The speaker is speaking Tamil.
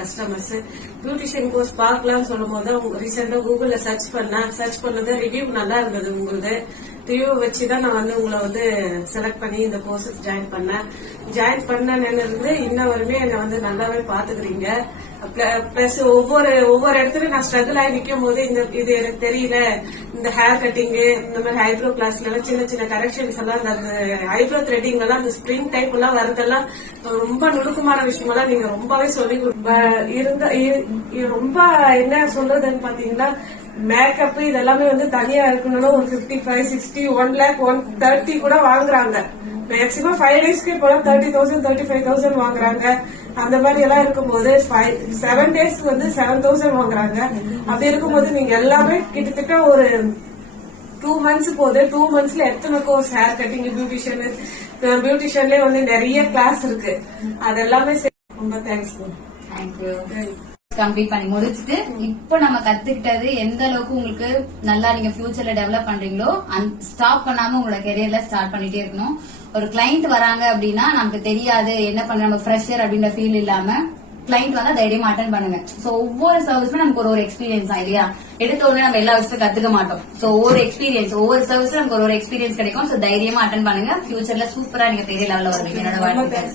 கஸ்டமர்ஸ் பியூட்டிஷியன் கோர்ஸ் பார்க்கலாம்னு சொல்லும் போது ரீசெண்டா கூகுள்ல சர்ச் பண்ணது ரிவ்யூ நல்லா இருந்தது. உங்களுக்கு ரிவ்யூ வச்சுதான் நான் உங்களை செலக்ட் பண்ணி இந்த கோர்ஸுக்கு ஜாயின் பண்ண இன்ன வரையுமே என்னை நல்லாவே பாத்துக்கிறீங்க. பிளஸ் ஒவ்வொரு இடத்துலயும் நான் ஸ்ட்ரகிள் ஆகி நிக்கும் போது இது எனக்கு தெரியல, இந்த ஹேர் கட்டிங் இந்த மாதிரி ஐப்ரோ கிளாஸ்ல எல்லாம் சின்ன சின்ன கரெக்ஷன்ஸ் எல்லாம் அந்த ஐப்ரோ த்ரெட்டிங் எல்லாம் அந்த ஸ்ப்ரிங் டைப் எல்லாம் வரதெல்லாம் ரொம்ப நுணுக்கமான விஷயமெல்லாம் நீங்க ரொம்பவே சொல்லி ரொம்ப என்ன சொல்றதுன்னு பாத்தீங்கன்னா மேக்கப் இதெல்லாமே தனியா இருக்கணும்னா ஒரு 55, 60, 1 lakh 130 கூட வாங்குறாங்க. மேக்சிமம் 5 daysக்கு இப்போ 30,000 35,000 வாங்குறாங்க. அந்த மாதிரி எல்லாம் இருக்கும்போது 7 daysக்கு 7,000 வாங்குறாங்க. அப்படி இருக்கும்போது நீங்க எல்லாமே கிட்டத்தட்ட ஒரு 2 months போகுது. 2 monthsல எத்தனை கோர்ஸ் ஹேர் கட்டிங் பியூட்டிஷியன்லயே நிறைய கிளாஸ் இருக்கு. அதெல்லாமே ரொம்ப தேங்க்ஸ். தேங்க்யூ. கம்ப்ளீட் பண்ணி முடிச்சுட்டு இப்ப நம்ம கத்துக்கிட்டது எந்த அளவுக்கு உங்களுக்கு நல்லா நீங்க ஃபியூச்சர்ல டெவலப் பண்றீங்களோ ஸ்டாப் பண்ணாம உங்களோட கெரியர்ல ஸ்டார்ட் பண்ணிட்டே இருக்கணும். ஒரு கிளைண்ட் வராங்க அப்படின்னா நமக்கு தெரியாது என்ன பண்ண நம்ம ஃப்ரெஷர் அப்படின்ற ஃபீல் இல்லாம கிளைண்ட் வந்தா தைரியமா அட்டன் பண்ணுங்க. சோ ஒவ்வொரு சர்வீஸ்மே நமக்கு ஒரு எக்ஸ்பீரியன்ஸ் இல்லையா? எடுத்த உடனே நம்ம எல்லா விஷயத்தையும் கத்துக்க மாட்டோம். சோ ஒவ்வொரு சர்வீஸ்ல நமக்கு ஒரு எக்ஸ்பீரியன்ஸ் கிடைக்கும். சோ தைரியமா அட்டன் பண்ணுங்க. ஃபியூச்சர்ல சூப்பரா நீங்க பெரிய லெவல்ல வருவீங்க. என்னோட வாழ்க்கை.